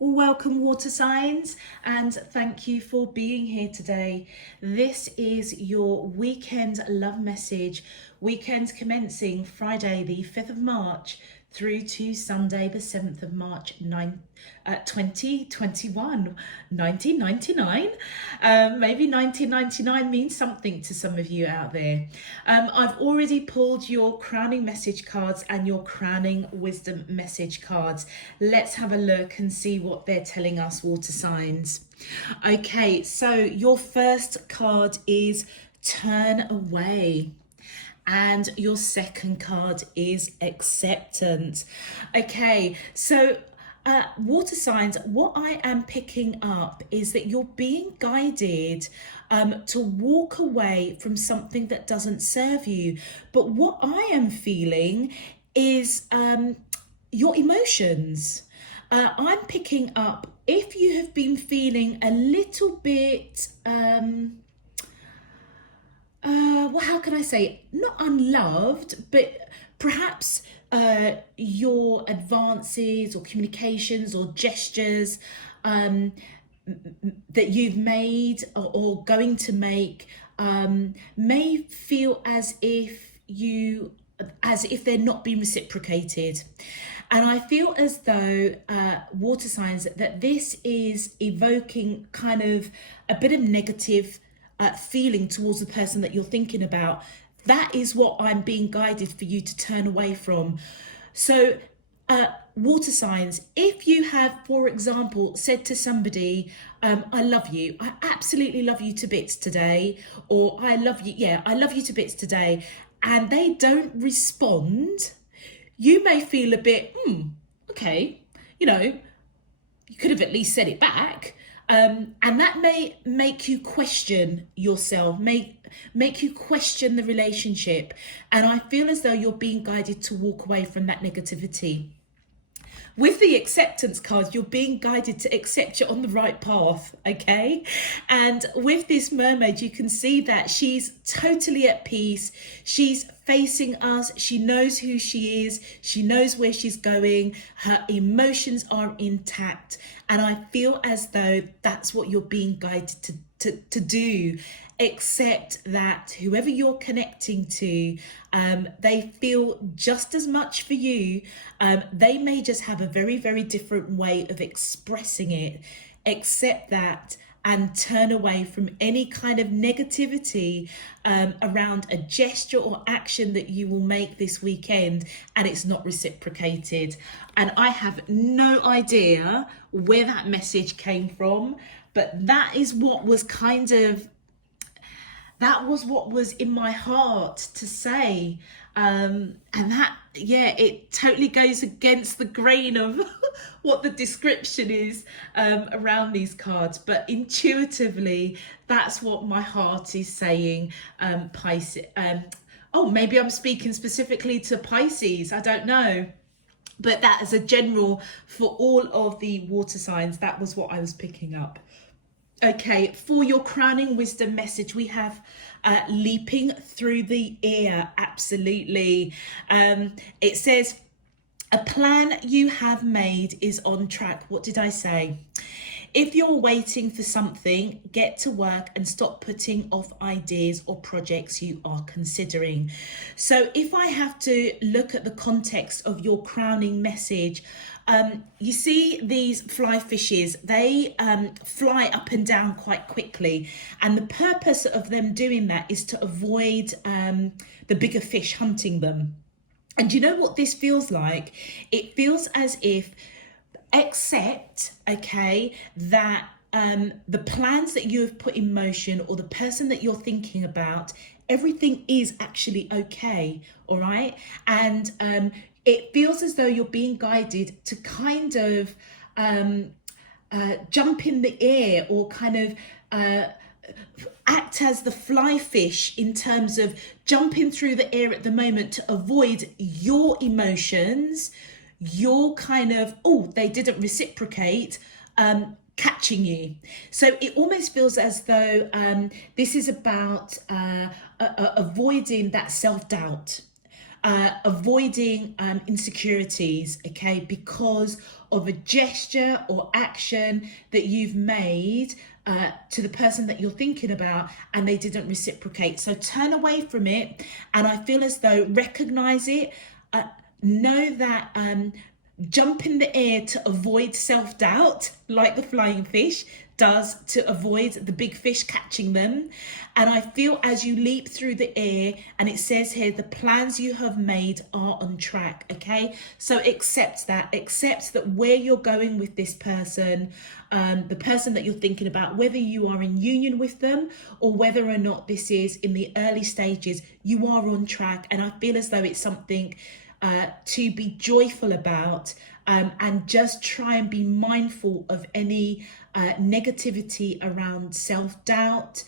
Welcome, water signs, and thank you for being here today. This is your weekend love message, weekend commencing Friday, the 5th of March, through to Sunday, the 7th of March, 2021, 1999. Maybe 1999 means something to some of you out there. I've already pulled your crowning message cards and your crowning wisdom message cards. Let's have a look and see what they're telling us, water signs. Okay, so your first card is turn away. And your second card is acceptance. Okay, so water signs, what I am picking up is that you're being guided to walk away from something that doesn't serve you. But what I am feeling is your emotions. I'm picking up if you have been feeling a little bit well, how can I say, not unloved, but perhaps your advances or communications or gestures that you've made or going to make may feel as if they're not being reciprocated. And I feel as though water signs that this is evoking kind of a bit of negative feeling towards the person that you're thinking about. That is what I'm being guided for you to turn away from. So water signs, if you have, for example, said to somebody, I love you, I absolutely love you to bits today, or I love you to bits today, and they don't respond, you may feel a bit, okay, you could have at least said it back. And that may make you question yourself, make you question the relationship. And I feel as though you're being guided to walk away from that negativity. With the acceptance card, you're being guided to accept you're on the right path, okay? And with this mermaid, you can see that she's totally at peace. She's facing us. She knows who she is. She knows where she's going. Her emotions are intact. And I feel as though that's what you're being guided to do. Accept that whoever you're connecting to, they feel just as much for you. They may just have a very, very different way of expressing it. Accept that and turn away from any kind of negativity around a gesture or action that you will make this weekend and it's not reciprocated. And I have no idea where that message came from, but that is what was what was in my heart to say. And that, it totally goes against the grain of what the description is around these cards. But intuitively, that's what my heart is saying, Pisces. Maybe I'm speaking specifically to Pisces. I don't know. But that as a general for all of the water signs, that was what I was picking up. Okay, for your crowning wisdom message, we have leaping through the air. Absolutely. It says, a plan you have made is on track. What did I say? If you're waiting for something, get to work and stop putting off ideas or projects you are considering. So if I have to look at the context of your crowning message, you see these fly fishes, they fly up and down quite quickly. And the purpose of them doing that is to avoid the bigger fish hunting them. And you know what this feels like? It feels as if, accept, okay, that the plans that you have put in motion or the person that you're thinking about, everything is actually okay, all right? And it feels as though you're being guided to kind of jump in the air or kind of act as the fly fish in terms of jumping through the air at the moment to avoid your emotions, your kind of, they didn't reciprocate, catching you. So it almost feels as though this is about avoiding that self-doubt. avoiding insecurities, okay, because of a gesture or action that you've made to the person that you're thinking about, and they didn't reciprocate. So turn away from it, and I feel as though recognize it, know that jump in the air to avoid self-doubt, like the flying fish does to avoid the big fish catching them. And I feel as you leap through the air, and it says here, the plans you have made are on track, okay? So accept that where you're going with this person, the person that you're thinking about, whether you are in union with them or whether or not this is in the early stages, you are on track. And I feel as though it's something to be joyful about, and just try and be mindful of any negativity around self-doubt,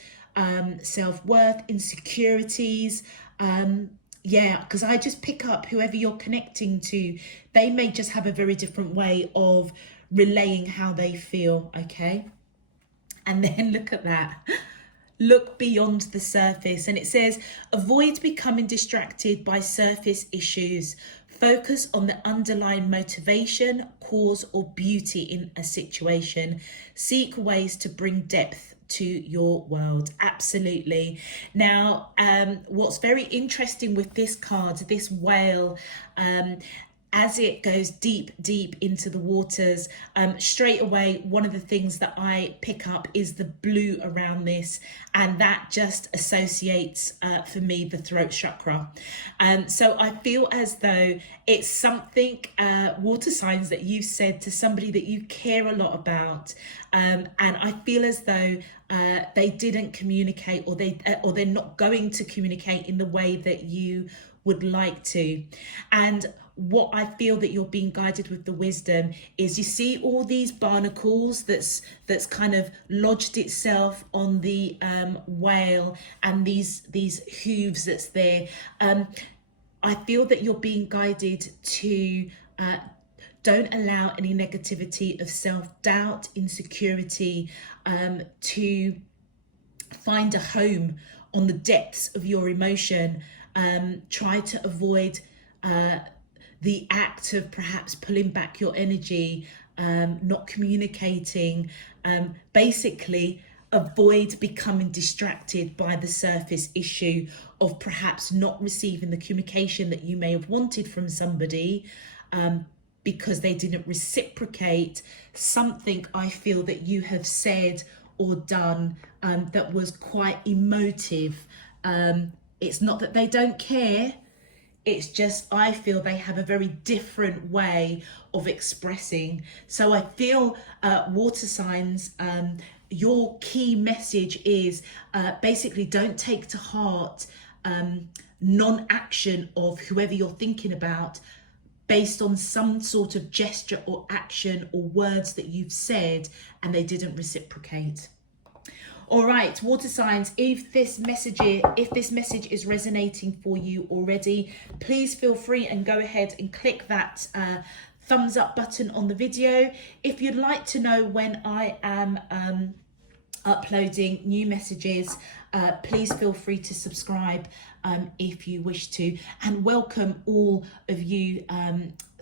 self-worth, insecurities. Because I just pick up whoever you're connecting to, they may just have a very different way of relaying how they feel, okay? And then look at that. Look beyond the surface. And it says, avoid becoming distracted by surface issues. Focus on the underlying motivation, cause, or beauty in a situation. Seek ways to bring depth to your world. Absolutely. Now, what's very interesting with this card, this whale, as it goes deep into the waters, straight away, one of the things that I pick up is the blue around this, and that just associates for me the throat chakra. So I feel as though it's something, water signs, that you've said to somebody that you care a lot about, and I feel as though they didn't communicate, or they're not going to communicate in the way that you would like to. And what I feel that you're being guided with the wisdom is, you see all these barnacles that's kind of lodged itself on the whale, and these hooves that's there. I feel that you're being guided to don't allow any negativity of self-doubt, insecurity, to find a home on the depths of your emotion. Try to avoid the act of perhaps pulling back your energy, not communicating. Basically, avoid becoming distracted by the surface issue of perhaps not receiving the communication that you may have wanted from somebody, because they didn't reciprocate something I feel that you have said or done that was quite emotive. It's not that they don't care, it's just I feel they have a very different way of expressing. So I feel water signs, your key message is basically don't take to heart non-action of whoever you're thinking about based on some sort of gesture or action or words that you've said and they didn't reciprocate. All right, water signs, if this message is resonating for you already, please feel free and go ahead and click that thumbs up button on the video. If you'd like to know when I am uploading new messages, please feel free to subscribe if you wish to, and welcome all of you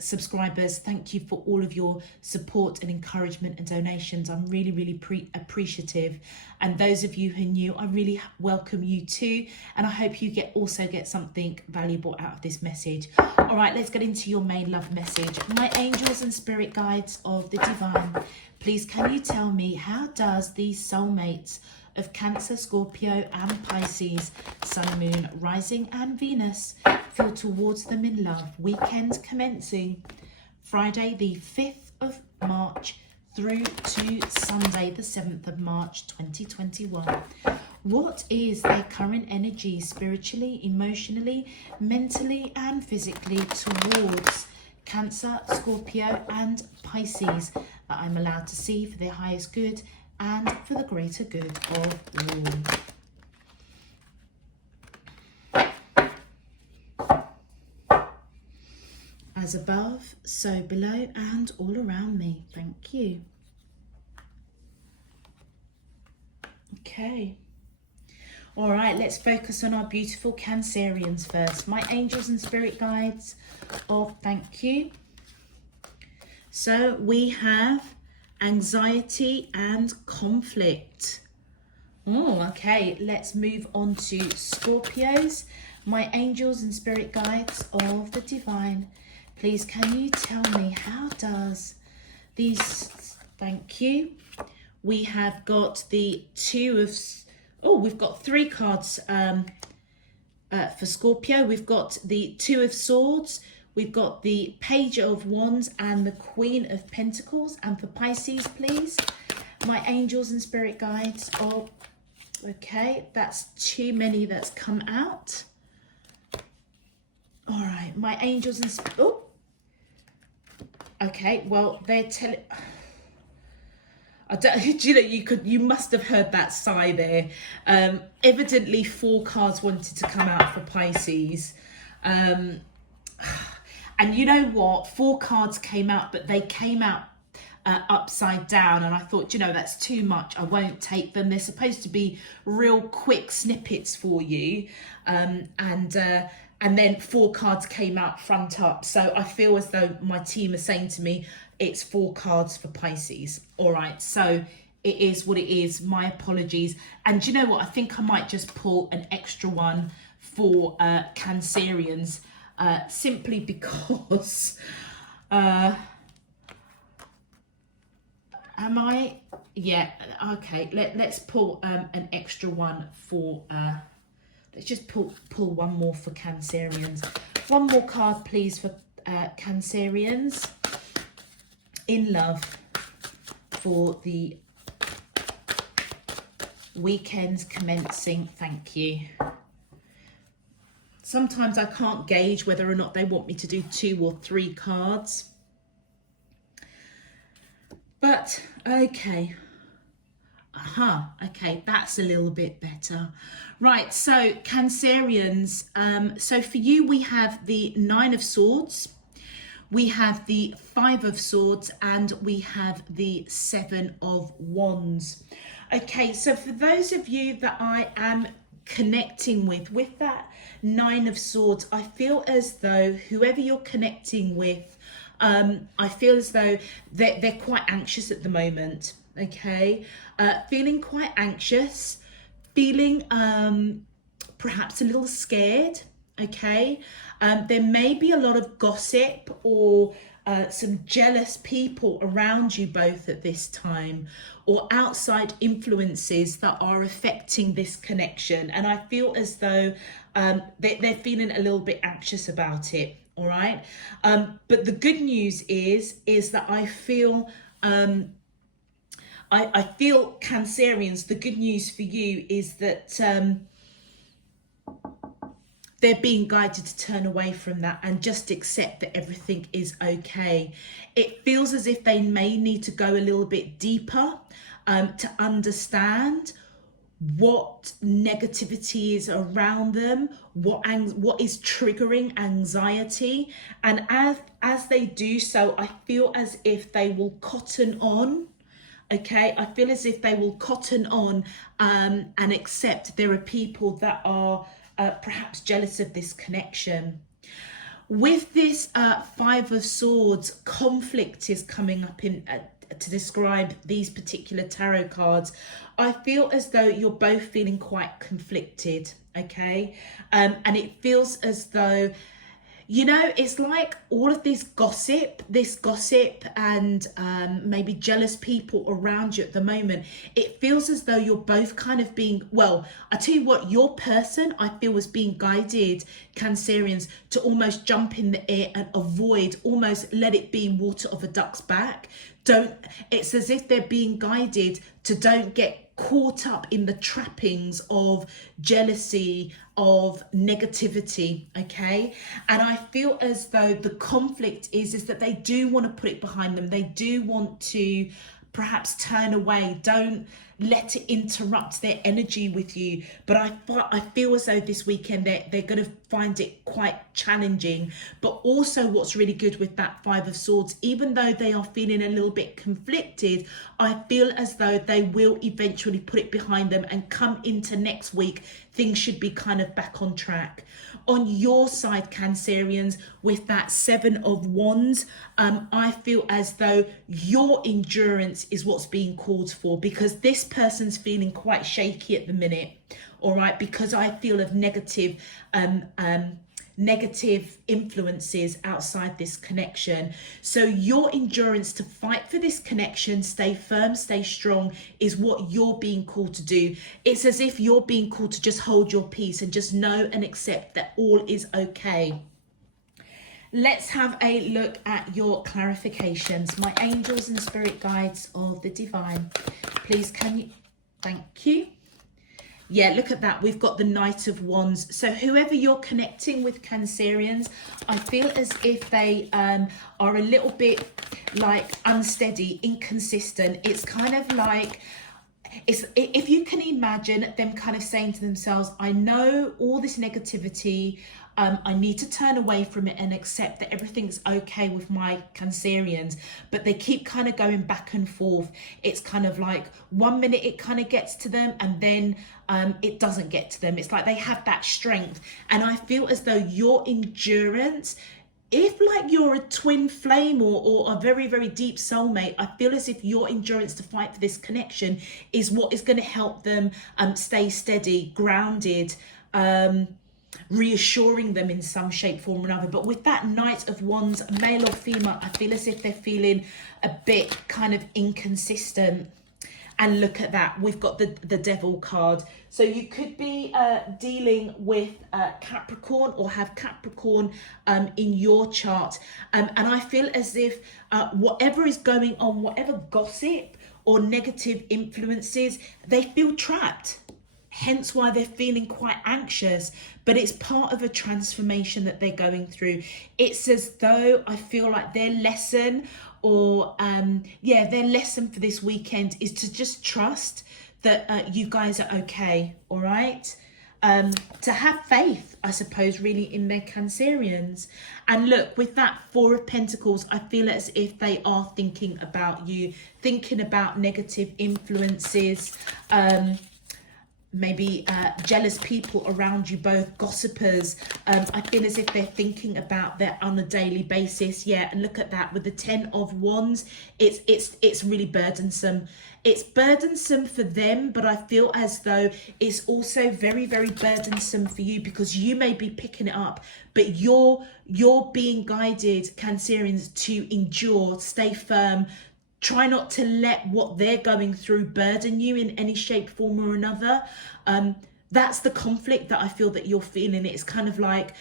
subscribers. Thank you for all of your support and encouragement and donations. I'm really appreciative, and those of you who are new, I really welcome you too, and I hope you also get something valuable out of this message. All right, let's get into your main love message. My angels and spirit guides of the divine, please can you tell me, how does these soulmates of Cancer, Scorpio and Pisces, Sun, Moon, Rising and Venus feel towards them in love? Weekend commencing Friday the 5th of March through to Sunday the 7th of March 2021. What is their current energy spiritually, emotionally, mentally and physically towards Cancer, Scorpio and Pisces that I'm allowed to see for their highest good and for the greater good of all? As above, so below and all around me. Thank you. Okay. All right, let's focus on our beautiful Cancerians first. My angels and spirit guides. Oh, thank you. So we have anxiety and conflict. Oh, okay. Let's move on to Scorpios. My angels and spirit guides of the divine. Please, can you tell me, how does these... Thank you. We have got the two of... Oh, we've got three cards for Scorpio. We've got the Two of Swords. We've got the Page of Wands and the Queen of Pentacles. And for Pisces, please, my angels and spirit guides. Oh, okay. That's too many that's come out. All right. My angels and... Oh. Okay. Well, they're telling... I don't, you must have heard that sigh there. Evidently 4 cards wanted to come out for Pisces. And you know what? 4 cards came out, but they came out upside down. And I thought, that's too much. I won't take them. They're supposed to be real quick snippets for you. And then 4 cards came out front up. So I feel as though my team are saying to me, it's 4 cards for Pisces. All right, so it is what it is. My apologies. And you know what? I think I might just pull an extra one for Cancerians, simply because... am I? Yeah, okay. Let's pull an extra one for... let's just pull one more for Cancerians. One more card, please, for Cancerians. In love for the weekends commencing. Thank you. Sometimes I can't gauge whether or not they want me to do 2 or 3 cards. But, okay. Okay, that's a little bit better. Right, so Cancerians, so for you we have the 9 of Swords, we have the 5 of Swords, and we have the 7 of Wands. Okay, so for those of you that I am connecting with that 9 of Swords, I feel as though whoever you're connecting with, I feel as though they're quite anxious at the moment. Okay, feeling quite anxious, feeling perhaps a little scared. Okay, there may be a lot of gossip or some jealous people around you both at this time, or outside influences that are affecting this connection, and I feel as though they're feeling a little bit anxious about it. All right, but the good news is that I feel I feel Cancerians, the good news for you is that they're being guided to turn away from that and just accept that everything is okay. It feels as if they may need to go a little bit deeper to understand what negativity is around them, what is triggering anxiety. And as they do so, I feel as if they will cotton on. Okay, I feel as if they will cotton on and accept there are people that are perhaps jealous of this connection. With this 5 of Swords, conflict is coming up in to describe these particular tarot cards. I feel as though you're both feeling quite conflicted, okay? And it feels as though, it's like all of this gossip and maybe jealous people around you at the moment. It feels as though you're both kind of being, I tell you what, your person, I feel, was being guided, Cancerians, to almost jump in the air and avoid, almost let it be water off a duck's back. It's as if they're being guided to don't get caught up in the trappings of jealousy, of negativity, okay? And I feel as though the conflict is that they do want to put it behind them. They do want to perhaps turn away. Don't let it interrupt their energy with you. But I feel as though this weekend they're going to find it quite challenging. But also what's really good with that Five of Swords, even though they are feeling a little bit conflicted, I feel as though they will eventually put it behind them and come into next week. Things should be kind of back on track. On your side, Cancerians, with that Seven of Wands, I feel as though your endurance is what's being called for, because this person's feeling quite shaky at the minute, all right, because I feel of negative influences outside this connection. So your endurance to fight for this connection, stay firm, stay strong, is what you're being called to do. It's as if you're being called to just hold your peace and just know and accept that all is okay. Let's have a look at your clarifications. My angels and spirit guides of the divine, please can you, thank you. Yeah, look at that. We've got the Knight of Wands. So whoever you're connecting with, Cancerians, I feel as if they are a little bit like unsteady, inconsistent. It's kind of like, if you can imagine them kind of saying to themselves, I know all this negativity, I need to turn away from it and accept that everything's okay with my Cancerians, but they keep kind of going back and forth. It's kind of like 1 minute it kind of gets to them and then it doesn't get to them. It's like they have that strength. And I feel as though your endurance, if like you're a twin flame or a very, very deep soulmate, I feel as if your endurance to fight for this connection is what is going to help them stay steady, grounded, reassuring them in some shape, form or another. But with that Knight of Wands, male or female, I feel as if they're feeling a bit kind of inconsistent. And look at that, we've got the Devil card. So you could be dealing with Capricorn or have Capricorn in your chart. And I feel as if whatever is going on, whatever gossip or negative influences, they feel trapped. Hence why they're feeling quite anxious, but it's part of a transformation that they're going through. It's as though I feel like their lesson or their lesson for this weekend is to just trust that you guys are okay, all right? To have faith, I suppose, really in their Cancerians. And look, with that Four of Pentacles, I feel as if they are thinking about you, thinking about negative influences, maybe jealous people around you both, gossipers. I feel as if they're thinking about that on a daily basis. Yeah, and look at that with the Ten of Wands. It's really burdensome. It's burdensome for them, but I feel as though it's also very, very burdensome for you, because you may be picking it up, but you're being guided, Cancerians, to endure, stay firm. Try not to let what they're going through burden you in any shape, form or another. That's the conflict that I feel that you're feeling. It's kind of like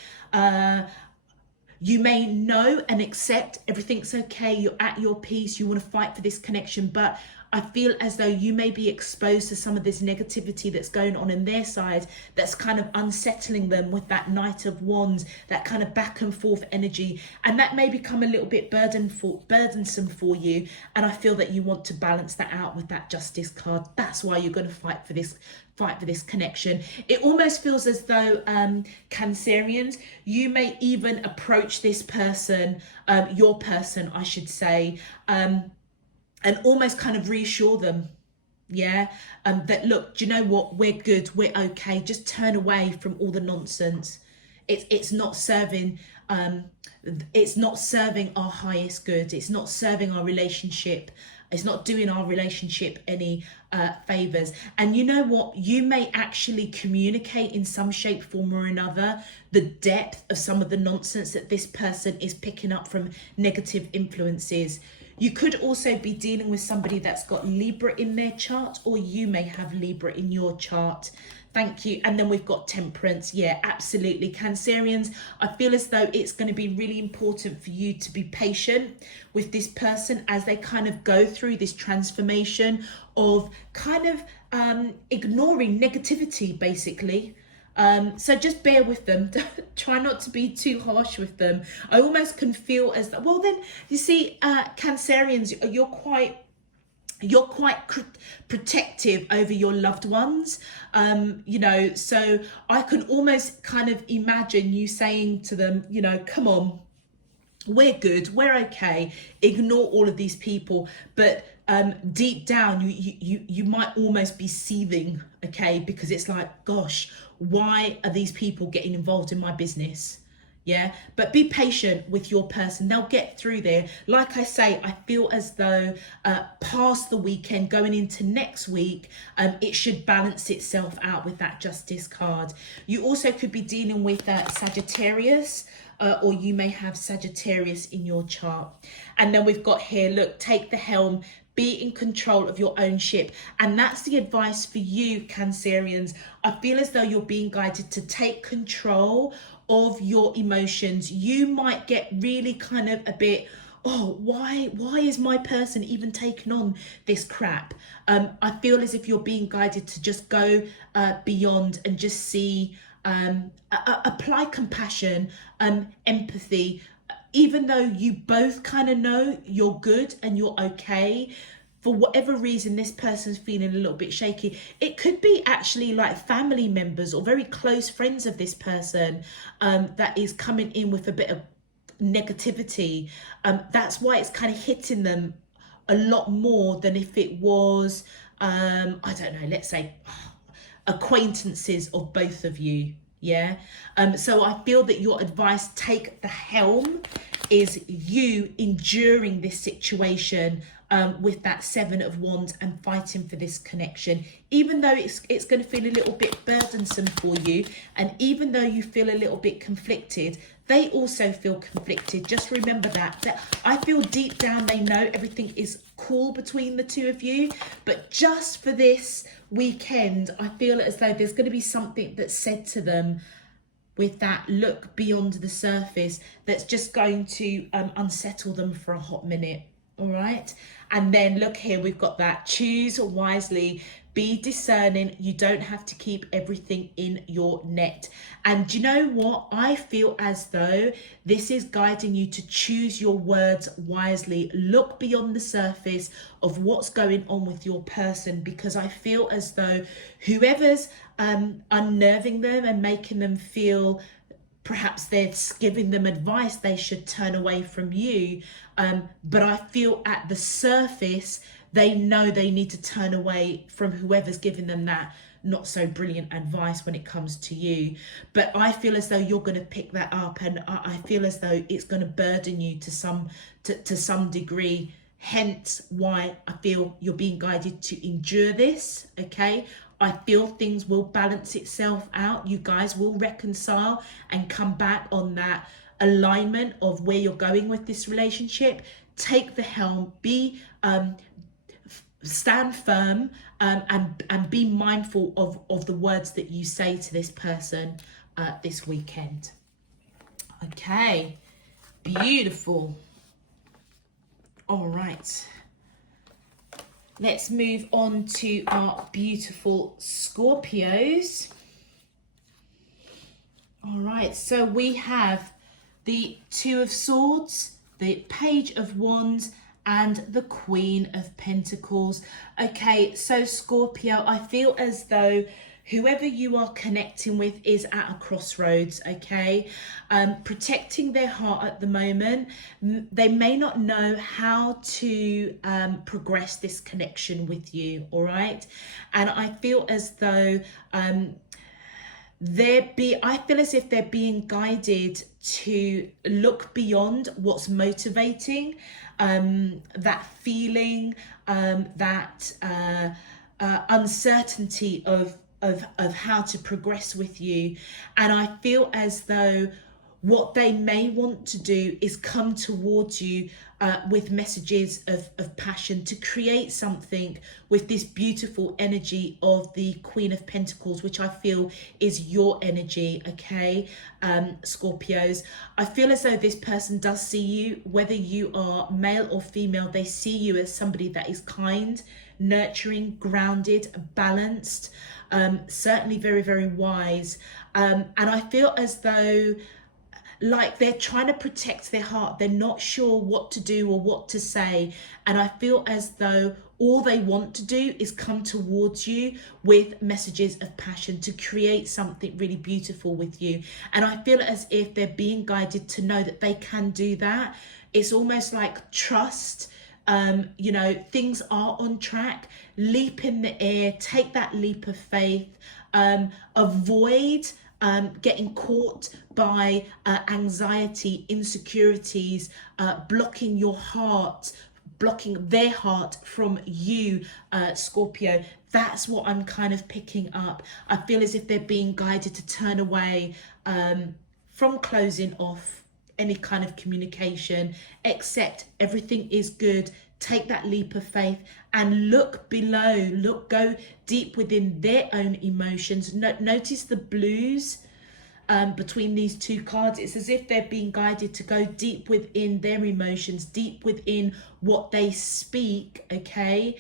you may know and accept everything's okay. You're at your peace. You want to fight for this connection, but I feel as though you may be exposed to some of this negativity that's going on in their side that's kind of unsettling them with that Knight of Wands, that kind of back and forth energy. And that may become a little bit burdensome for you. And I feel that you want to balance that out with that Justice card. That's why you're going to fight for this connection. It almost feels as though Cancerians, you may even approach this person, your person, I should say, and almost kind of reassure them, yeah, that look, do you know what, we're good, we're okay, just turn away from all the nonsense. It's not serving our highest good. It's not serving our relationship. It's not doing our relationship any favors. And you know what, you may actually communicate in some shape, form or another the depth of some of the nonsense that this person is picking up from negative influences. You could also be dealing with somebody that's got Libra in their chart, or you may have Libra in your chart. Thank you. And then we've got Temperance. Yeah, absolutely. Cancerians, I feel as though it's going to be really important for you to be patient with this person as they kind of go through this transformation of kind of ignoring negativity, basically. So just bear with them. Try not to be too harsh with them. I almost can feel as well then, you see, Cancerians, you're quite you're quite protective over your loved ones, you know, so I can almost kind of imagine you saying to them, you know, come on, we're good, we're okay, ignore all of these people. But deep down you might almost be seething, okay, because it's like, gosh, why are these people getting involved in my business? Yeah, but be patient with your person. They'll get through there. Like I say, I feel as though past the weekend, going into next week, it should balance itself out with that Justice card. You also could be dealing with Sagittarius, or you may have Sagittarius in your chart. And then we've got here, look, take the helm, be in control of your own ship. And that's the advice for you, Cancerians. I feel as though you're being guided to take control of your emotions. You might get really kind of a bit, oh, why is my person even taking on this crap? I feel as if you're being guided to just go beyond and just see, apply compassion, empathy, even though you both kind of know you're good and you're okay. For whatever reason, this person's feeling a little bit shaky. It could be actually like family members or very close friends of this person that is coming in with a bit of negativity. That's why it's kind of hitting them a lot more than if it was, I don't know, let's say acquaintances of both of you. Yeah. So I feel that your advice, take the helm, is you enduring this situation with that Seven of Wands and fighting for this connection, even though it's going to feel a little bit burdensome for you, and even though you feel a little bit conflicted, they also feel conflicted. Just remember that I feel deep down they know everything is cool between the two of you, but just for this weekend, I feel as though there's going to be something that's said to them with that look beyond the surface that's just going to unsettle them for a hot minute. All right. And then look here, we've got that choose wisely, be discerning. You don't have to keep everything in your net. And do you know what? I feel as though this is guiding you to choose your words wisely. Look beyond the surface of what's going on with your person, because I feel as though whoever's unnerving them and making them feel perhaps they're giving them advice they should turn away from you. But I feel at the surface, they know they need to turn away from whoever's giving them that not so brilliant advice when it comes to you. But I feel as though you're going to pick that up, and I feel as though it's going to burden you to some degree. Hence why I feel you're being guided to endure this, okay? I feel things will balance itself out. You guys will reconcile and come back on that alignment of where you're going with this relationship. Take the helm, be stand firm, and be mindful of the words that you say to this person this weekend. Okay, beautiful. All right. Let's move on to our beautiful Scorpios. All right, so we have the Two of Swords, the Page of Wands, and the Queen of Pentacles. Okay, so Scorpio, I feel as though whoever you are connecting with is at a crossroads, okay? Protecting their heart at the moment. They may not know how to progress this connection with you, all right? And I feel as though I feel as if they're being guided to look beyond what's motivating that feeling, that uncertainty of how to progress with you. And I feel as though what they may want to do is come towards you with messages of passion to create something with this beautiful energy of the Queen of Pentacles, which I feel is your energy, okay, Scorpios. I feel as though this person does see you, whether you are male or female, they see you as somebody that is kind, nurturing, grounded, balanced, certainly very, very wise. And I feel as though like they're trying to protect their heart. They're not sure what to do or what to say. And I feel as though all they want to do is come towards you with messages of passion to create something really beautiful with you. And I feel as if they're being guided to know that they can do that. It's almost like trust. You know, things are on track. Leap in the air, take that leap of faith. Avoid getting caught by anxiety, insecurities, blocking your heart, blocking their heart from you, Scorpio. That's what I'm kind of picking up. I feel as if they're being guided to turn away from closing off any kind of communication, accept everything is good, take that leap of faith and look below, go deep within their own emotions. Notice the blues between these two cards. It's as if they're being guided to go deep within their emotions, deep within what they speak, okay?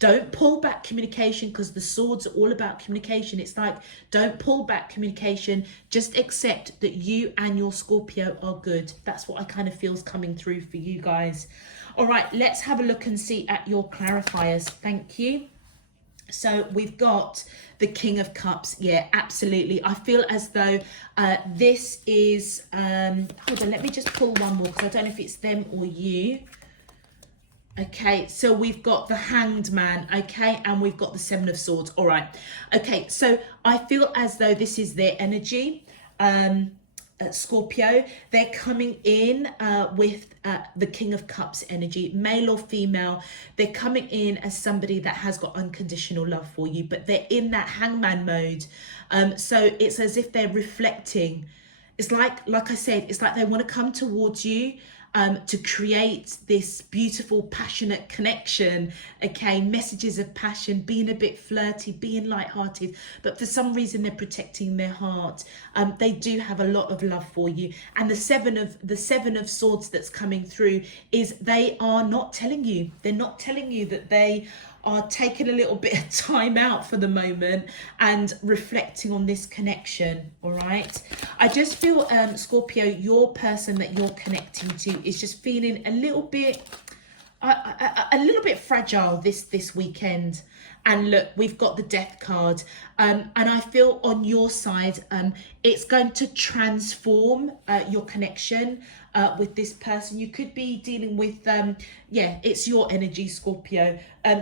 Don't pull back communication, because the swords are all about communication. It's like, don't pull back communication. Just accept that you and your Scorpio are good. That's what I kind of feel is coming through for you guys. All right, let's have a look and see at your clarifiers. Thank you. So we've got the King of Cups. Yeah, absolutely. I feel as though this is, hold on, let me just pull one more, because I don't know if it's them or you. Okay, so we've got the Hanged Man, okay, and we've got the Seven of Swords. All right, okay, so I feel as though this is their energy, Scorpio. They're coming in with the King of Cups energy, male or female. They're coming in as somebody that has got unconditional love for you, but they're in that hangman mode. So it's as if they're reflecting. It's like I said, it's like they want to come towards you to create this beautiful, passionate connection, okay? Messages of passion, being a bit flirty, being lighthearted, but for some reason they're protecting their heart. They do have a lot of love for you. And the seven of swords that's coming through is they are not telling you. They're not telling you that they are taking a little bit of time out for the moment and reflecting on this connection. All right, I just feel Scorpio, your person that you're connecting to is just feeling a little bit fragile this weekend. And look, we've got the Death card, and I feel on your side it's going to transform your connection with this person. You could be dealing with yeah, it's your energy, Scorpio.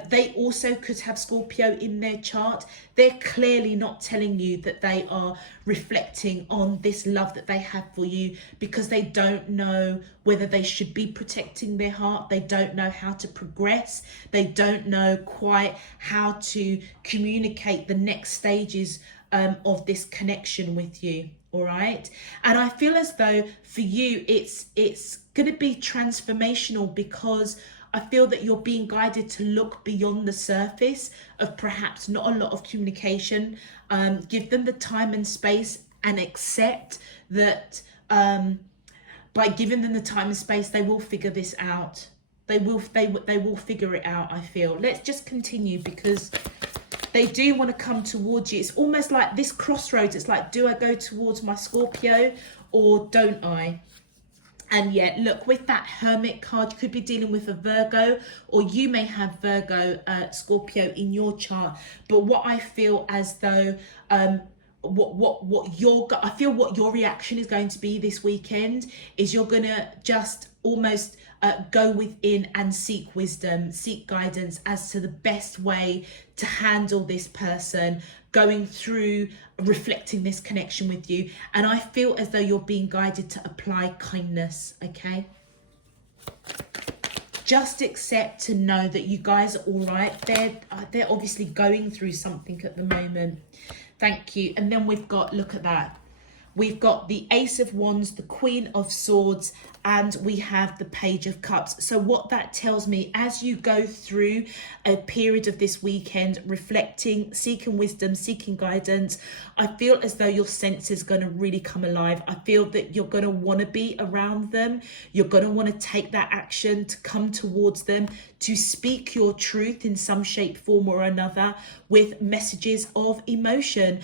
They also could have Scorpio in their chart. They're clearly not telling you that they are reflecting on this love that they have for you, because they don't know whether they should be protecting their heart. They don't know how to progress. They don't know quite how to communicate the next stages of this connection with you. All right, and I feel as though for you it's going to be transformational, because I feel that you're being guided to look beyond the surface of perhaps not a lot of communication. Give them the time and space, and accept that by giving them the time and space, they will figure this out. They will figure it out, I feel. Let's just continue, because they do want to come towards you. It's almost like this crossroads. It's like, do I go towards my Scorpio or don't I? And yeah, look, with that Hermit card, you could be dealing with a Virgo, or you may have Virgo, Scorpio in your chart. But what I feel as though, what your reaction is going to be this weekend is you're gonna just almost go within and seek wisdom, seek guidance as to the best way to handle this person going through reflecting this connection with you. And I feel as though you're being guided to apply kindness, okay? Just accept to know that you guys are all right. They're obviously going through something at the moment. Thank you. And then we've got, look at that. We've got the Ace of Wands, the Queen of Swords, and we have the Page of Cups. So what that tells me, as you go through a period of this weekend, reflecting, seeking wisdom, seeking guidance, I feel as though your sense is going to really come alive. I feel that you're going to want to be around them. You're going to want to take that action to come towards them, to speak your truth in some shape, form or another with messages of emotion.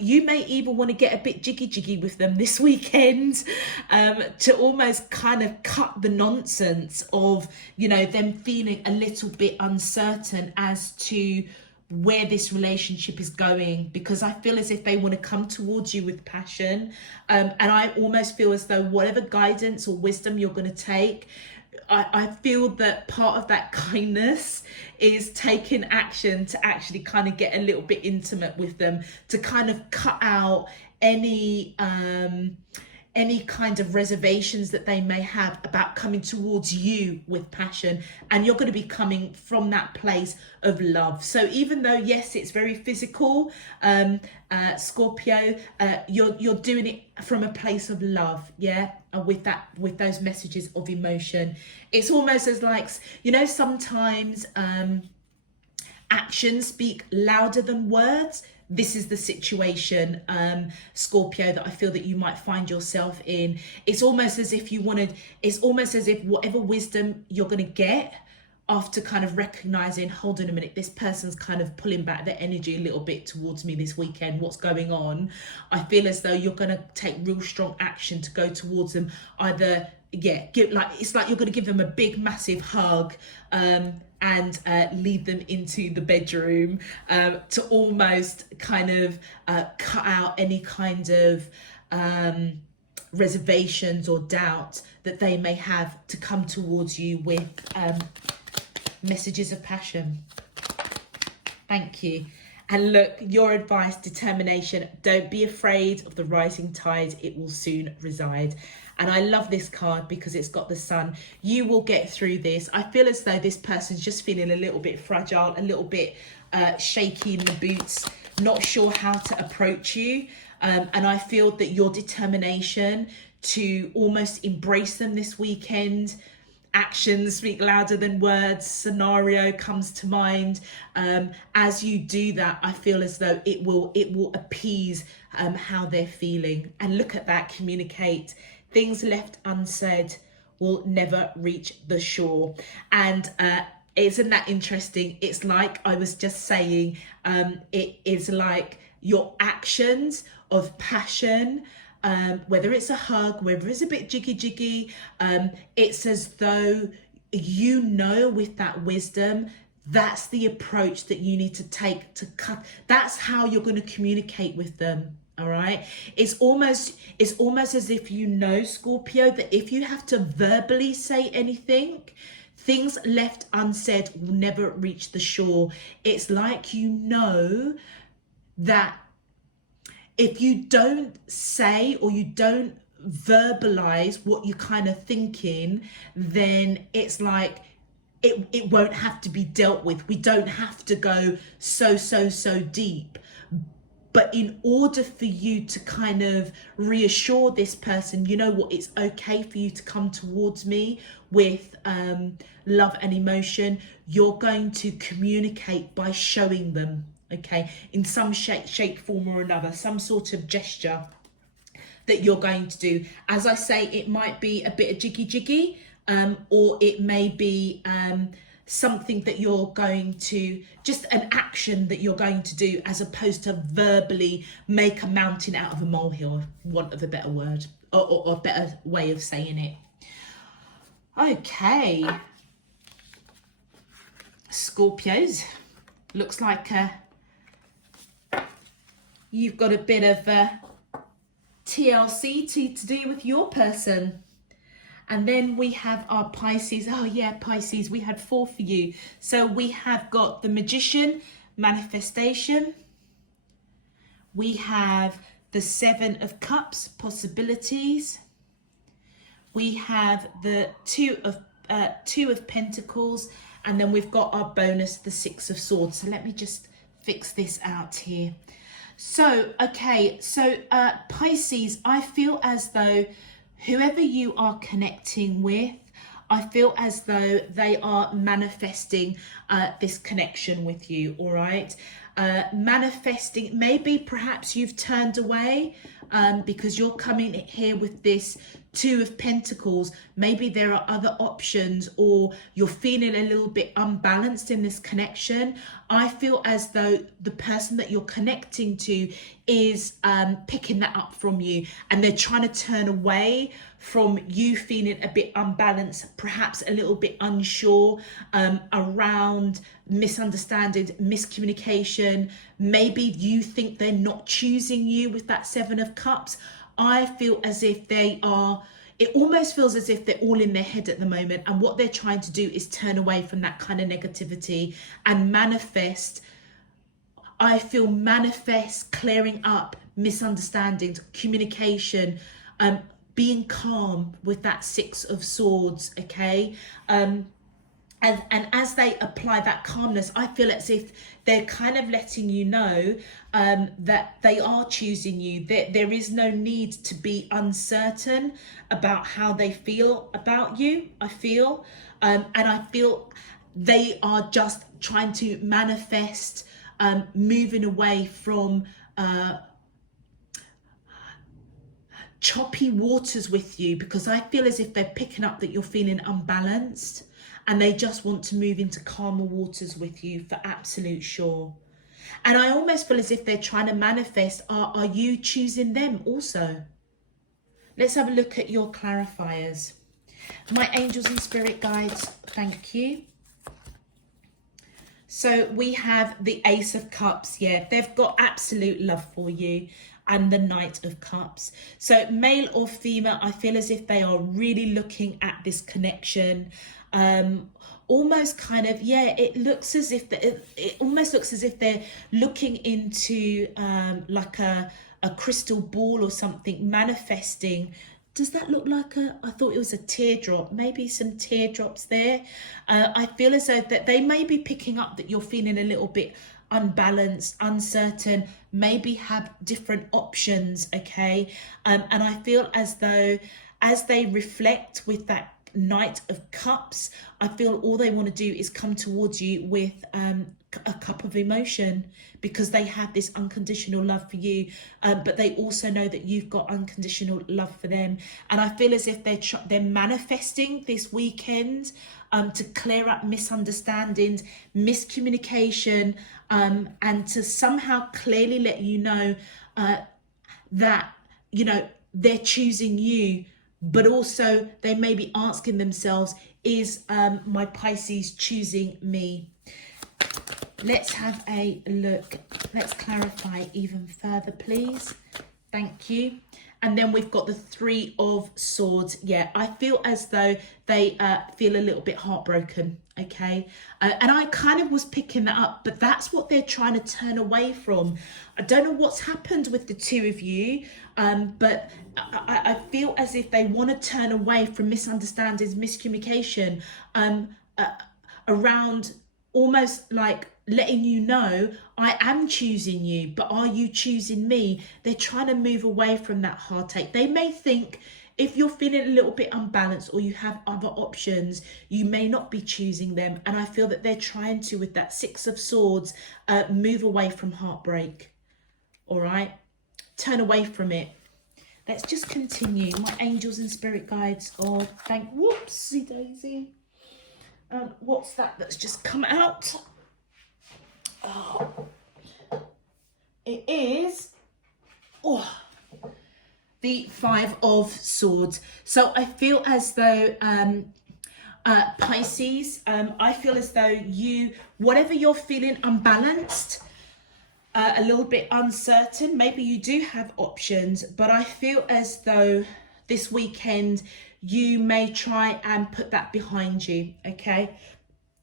You may even want to get a bit jiggy jiggy with them this weekend, to almost kind of cut the nonsense of, you know, them feeling a little bit uncertain as to where this relationship is going, because I feel as if they want to come towards you with passion, and I almost feel as though whatever guidance or wisdom you're going to take, I feel that part of that kindness is taking action to actually kind of get a little bit intimate with them, to kind of cut out any kind of reservations that they may have about coming towards you with passion. And you're going to be coming from that place of love. So even though, yes, it's very physical, Scorpio, you're doing it from a place of love, yeah, with those messages of emotion. It's almost as like, you know, sometimes actions speak louder than words. This is the situation, Scorpio, that I feel that you might find yourself in. It's almost as if whatever wisdom you're going to get after kind of recognizing, hold on a minute, this person's kind of pulling back their energy a little bit towards me this weekend, what's going on? I feel as though you're going to take real strong action to go towards them. Either, yeah, it's like you're going to give them a big, massive hug, and lead them into the bedroom, to almost kind of cut out any kind of reservations or doubt that they may have, to come towards you with messages of passion. Thank you. And look, your advice, determination, don't be afraid of the rising tide, it will soon reside. And I love this card because it's got the sun. You will get through this. I feel as though this person's just feeling a little bit fragile, a little bit shaky in the boots, not sure how to approach you. And I feel that your determination to almost embrace them this weekend, actions speak louder than words, scenario comes to mind. As you do that, I feel as though it will appease how they're feeling. And look at that, communicate. Things left unsaid will never reach the shore. And isn't that interesting? It's like I was just saying, it is like your actions of passion, whether it's a hug, whether it's a bit jiggy, it's as though, you know, with that wisdom, that's the approach that you need to take to cut. That's how you're going to communicate with them. All right. It's almost as if, you know, Scorpio, that if you have to verbally say anything, things left unsaid will never reach the shore. It's like, you know, that if you don't say or you don't verbalize what you're kind of thinking, then it's like it won't have to be dealt with. We don't have to go so deep. But in order for you to kind of reassure this person, you know what, it's okay for you to come towards me with love and emotion, you're going to communicate by showing them, okay, in some shape, form or another, some sort of gesture that you're going to do. As I say, it might be a bit of jiggy, or it may be something that you're going to, just an action that you're going to do, as opposed to verbally make a mountain out of a molehill, want of a better word, or a better way of saying it. Okay, Scorpios, looks like you've got a bit of TLC to do with your person. And then we have our Pisces. Oh yeah, Pisces, we had 4 for you. So we have got the Magician, manifestation. We have the 7 of Cups, possibilities. We have the 2 of Pentacles. And then we've got our bonus, the 6 of Swords. So let me just fix this out here. So, okay, so Pisces, I feel as though whoever you are connecting with, I feel as though they are manifesting this connection with you, all right? Manifesting, maybe perhaps you've turned away because you're coming here with this Two of Pentacles. Maybe there are other options, or you're feeling a little bit unbalanced in this connection. I feel as though the person that you're connecting to is picking that up from you, and they're trying to turn away from you feeling a bit unbalanced, perhaps a little bit unsure around misunderstanding, miscommunication. Maybe you think they're not choosing you with that Seven of Cups. I feel as if they are, it almost feels as if they're all in their head at the moment, and what they're trying to do is turn away from that kind of negativity and manifest, I feel manifest clearing up misunderstandings, communication, being calm with that Six of Swords, okay? And as they apply that calmness, I feel as if they're kind of letting you know that they are choosing you. There is no need to be uncertain about how they feel about you, I feel. And I feel they are just trying to manifest moving away from choppy waters with you, because I feel as if they're picking up that you're feeling unbalanced, and they just want to move into calmer waters with you for absolute sure. And I almost feel as if they're trying to manifest, are you choosing them also? Let's have a look at your clarifiers. My angels and spirit guides, thank you. So we have the Ace of Cups. Yeah, they've got absolute love for you. And the Knight of Cups. So male or female, I feel as if they are really looking at this connection. Almost kind of, yeah, it looks as if it almost looks as if they're looking into like a crystal ball or something, manifesting. Does that look like I thought it was a teardrop, maybe some teardrops there. I feel as though that they may be picking up that you're feeling a little bit unbalanced, uncertain, maybe have different options, okay? And I feel as though as they reflect with that Knight of Cups, I feel all they want to do is come towards you with a cup of emotion, because they have this unconditional love for you, but they also know that you've got unconditional love for them. And I feel as if they're manifesting this weekend to clear up misunderstandings, miscommunication, and to somehow clearly let you know that, you know, they're choosing you, but also they may be asking themselves, is my Pisces choosing me? Let's have a look. Let's clarify even further, please. Thank you. And then we've got the Three of Swords. Yeah, I feel as though they feel a little bit heartbroken, okay? And I kind of was picking that up, but that's what they're trying to turn away from. I don't know what's happened with the two of you, but I feel as if they want to turn away from misunderstandings, miscommunication, around almost like letting you know, I am choosing you, but are you choosing me? They're trying to move away from that heartache. They may think if you're feeling a little bit unbalanced or you have other options, you may not be choosing them. And I feel that they're trying to, with that Six of Swords, move away from heartbreak. All right, turn away from it. Let's just continue. My angels and spirit guides. Oh, whoopsie daisy. What's that that's just come out? Oh, it is the Five of Swords. So I feel as though Pisces, I feel as though whatever you're feeling unbalanced, a little bit uncertain, maybe you do have options, but I feel as though this weekend you may try and put that behind you, okay?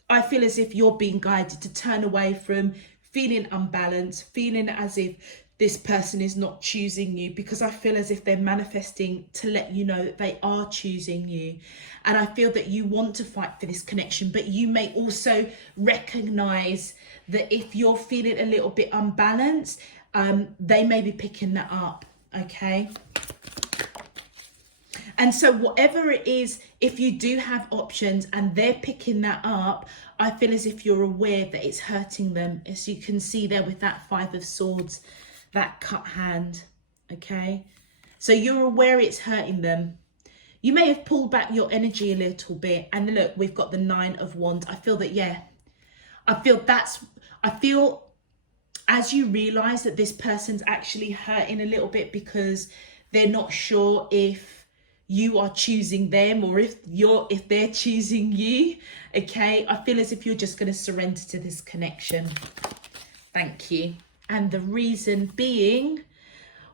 I feel as if you're being guided to turn away from feeling unbalanced, feeling as if this person is not choosing you, because I feel as if they're manifesting to let you know that they are choosing you. And I feel that you want to fight for this connection, but you may also recognize that if you're feeling a little bit unbalanced, they may be picking that up, okay? And so whatever it is, if you do have options and they're picking that up, I feel as if you're aware that it's hurting them. As you can see there with that Five of Swords, that cut hand, okay? So you're aware it's hurting them. You may have pulled back your energy a little bit. And look, we've got the 9 of Wands. I feel that, yeah, I feel as you realize that this person's actually hurting a little bit because they're not sure if you are choosing them or if they're choosing you, okay? I feel as if you're just going to surrender to this connection. Thank you. And the reason being,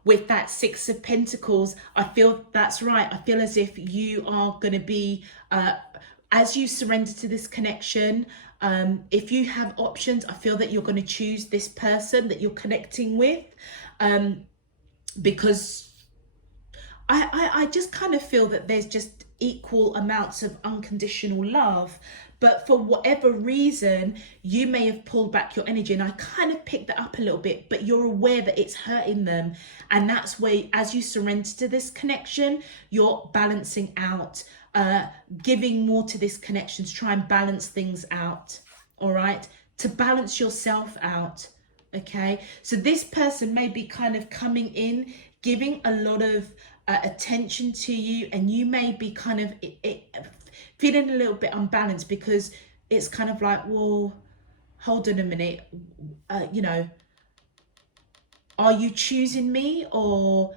with that 6 of Pentacles, I feel that's right. I feel as if you are going to be, as you surrender to this connection, if you have options, I feel that you're going to choose this person that you're connecting with, because I just kind of feel that there's just equal amounts of unconditional love. But for whatever reason, you may have pulled back your energy, and I kind of picked that up a little bit, but you're aware that it's hurting them. And that's where, as you surrender to this connection, you're balancing out, giving more to this connection to try and balance things out, all right? To balance yourself out, okay? So this person may be kind of coming in, giving a lot of attention to you, and you may be kind of feeling a little bit unbalanced because it's kind of like, well, hold on a minute, you know, are you choosing me, or,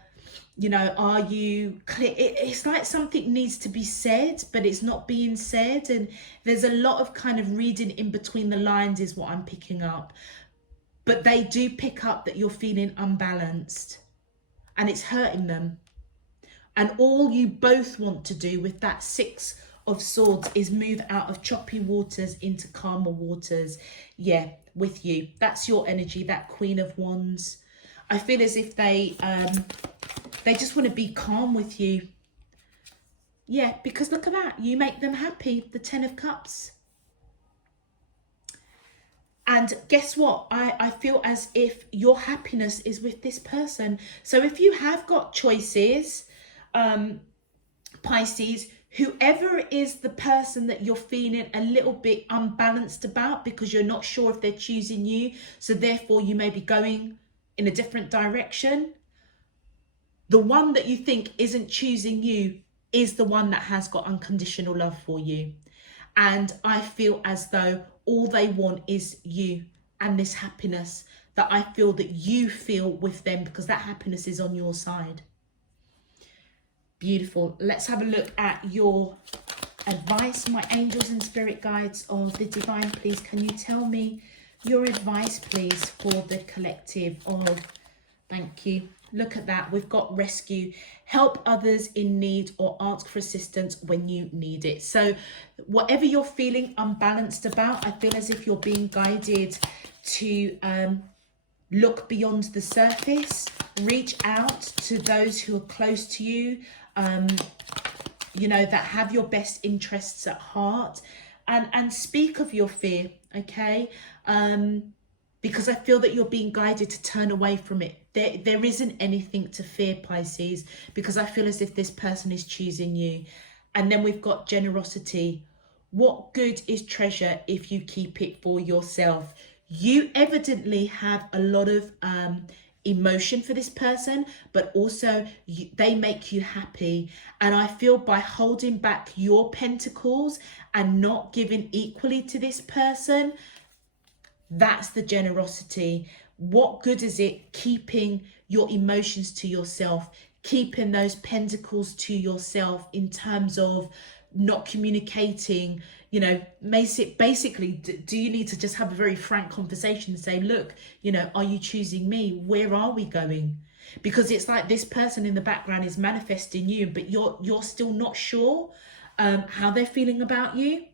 you know, are you clear? It's like something needs to be said, but it's not being said, and there's a lot of kind of reading in between the lines is what I'm picking up. But they do pick up that you're feeling unbalanced and it's hurting them. And all you both want to do with that 6 of Swords is move out of choppy waters into calmer waters. Yeah, with you. That's your energy, that Queen of Wands. I feel as if they just want to be calm with you. Yeah, because look at that. You make them happy. The 10 of Cups. And guess what? I feel as if your happiness is with this person. So if you have got choices, Pisces, whoever is the person that you're feeling a little bit unbalanced about because you're not sure if they're choosing you, so therefore you may be going in a different direction, the one that you think isn't choosing you is the one that has got unconditional love for you. And I feel as though all they want is you and this happiness that I feel that you feel with them, because that happiness is on your side. Beautiful. Let's have a look at your advice, my angels and spirit guides of the divine. Please, can you tell me your advice, please, for the collective of, thank you. Look at that. We've got rescue, help others in need, or ask for assistance when you need it. So whatever you're feeling unbalanced about, I feel as if you're being guided to look beyond the surface, reach out to those who are close to you, you know, that have your best interests at heart, and speak of your fear, okay? Because I feel that you're being guided to turn away from it. There isn't anything to fear, Pisces, because I feel as if this person is choosing you. And then we've got generosity. What good is treasure if you keep it for yourself? You evidently have a lot of emotion for this person, but also they make you happy. And I feel by holding back your pentacles and not giving equally to this person, that's the generosity. What good is it keeping your emotions to yourself, keeping those pentacles to yourself in terms of not communicating? You know, basically, do you need to just have a very frank conversation and say, look, you know, are you choosing me? Where are we going? Because it's like this person in the background is manifesting you, but you're still not sure how they're feeling about you.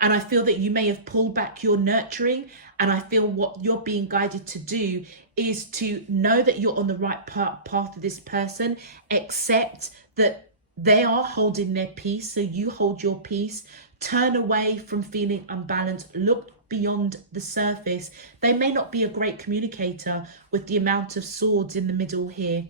And I feel that you may have pulled back your nurturing. And I feel what you're being guided to do is to know that you're on the right path of this person, accept that they are holding their peace, so you hold your peace. Turn away from feeling unbalanced. Look beyond the surface. They may not be a great communicator with the amount of swords in the middle here.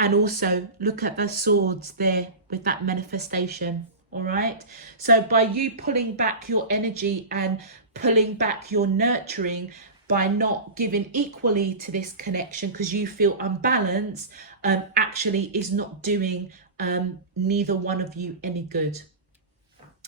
And also look at the swords there with that manifestation. All right. So by you pulling back your energy and pulling back your nurturing, by not giving equally to this connection because you feel unbalanced, actually is not doing neither one of you any good.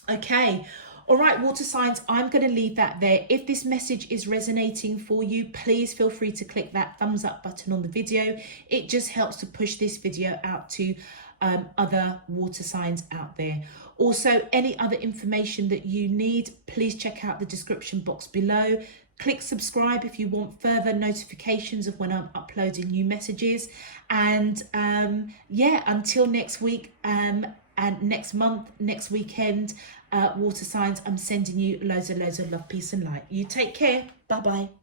Okay. All right, water signs, I'm going to leave that there. If this message is resonating for you, please feel free to click that thumbs up button on the video. It just helps to push this video out to other water signs out there. Also, any other information that you need, please check out the description box below. Click subscribe if you want further notifications of when I'm uploading new messages. And yeah, until next week, and next month, next weekend, water signs, I'm sending you loads and loads of love, peace and light. You take care. Bye bye.